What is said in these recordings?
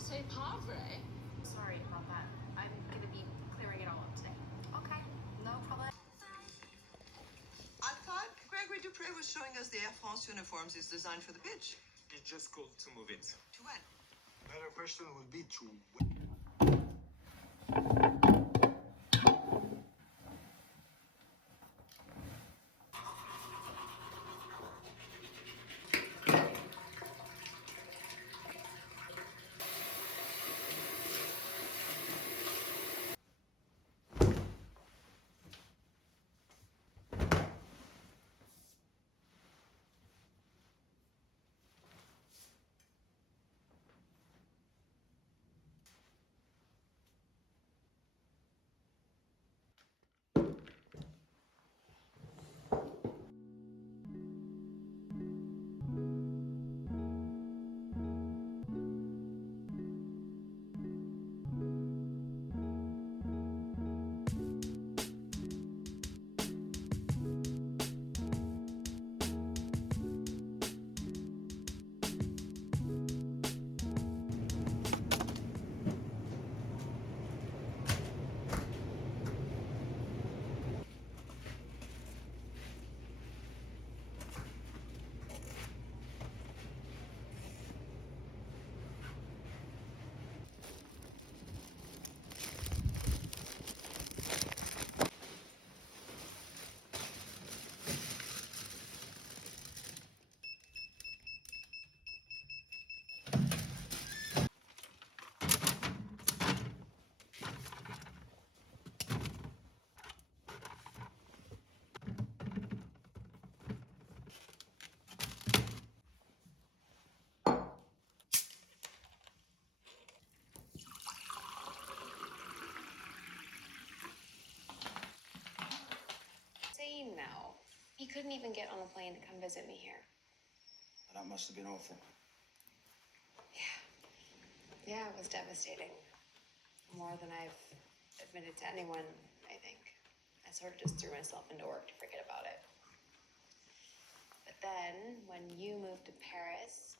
No, c'est pas vrai. Sorry about that. I'm gonna be clearing it all up today. Okay, no problem. I thought Gregory Dupre was showing us the Air France uniforms he's designed for the pitch. He just called to move it. To when? Better question would be to Say couldn't even get on a plane to come visit me here. That must have been awful. Yeah. Yeah, it was devastating. More than I've admitted to anyone, I think. I sort of just threw myself into work to forget about it. But then, when you moved to Paris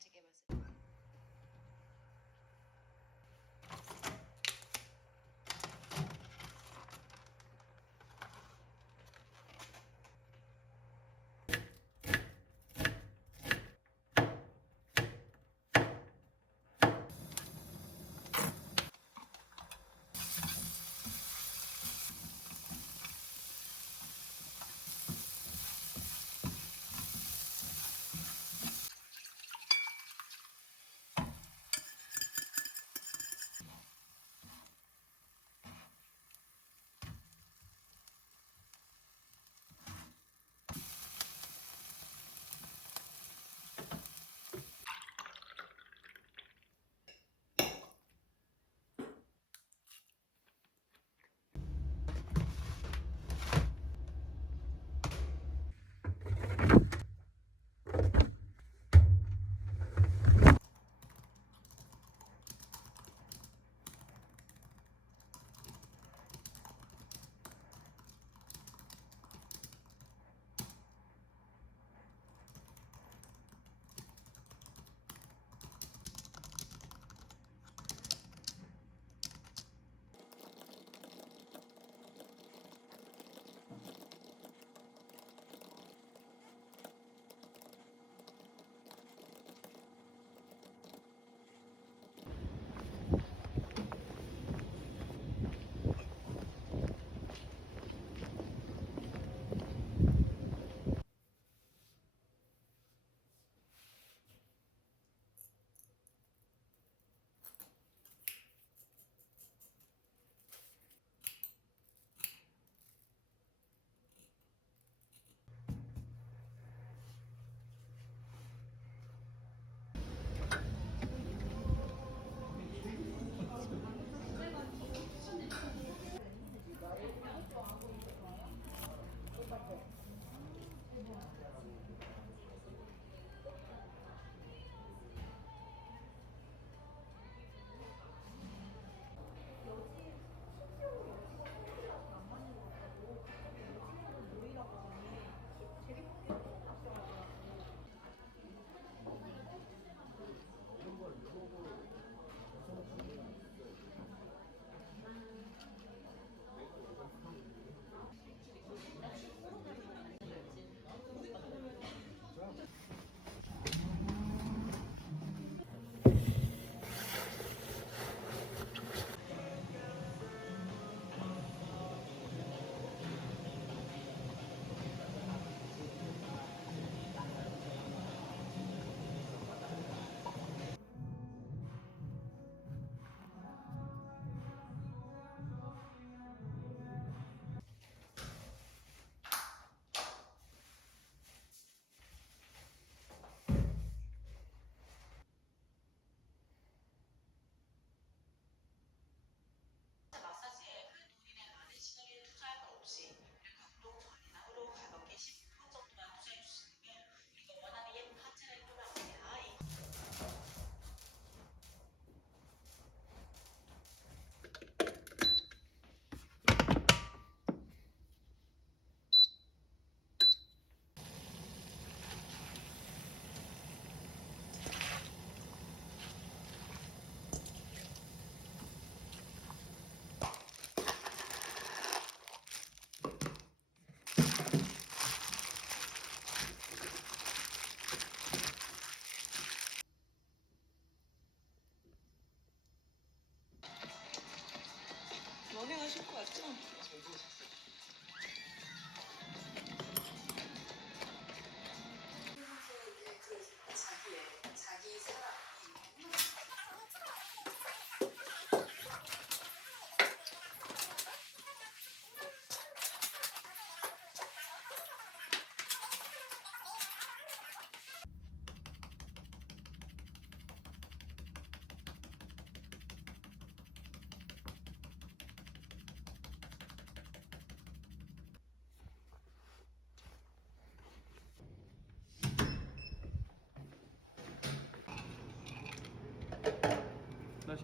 Yes, we do.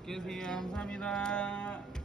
드세요. 감사합니다.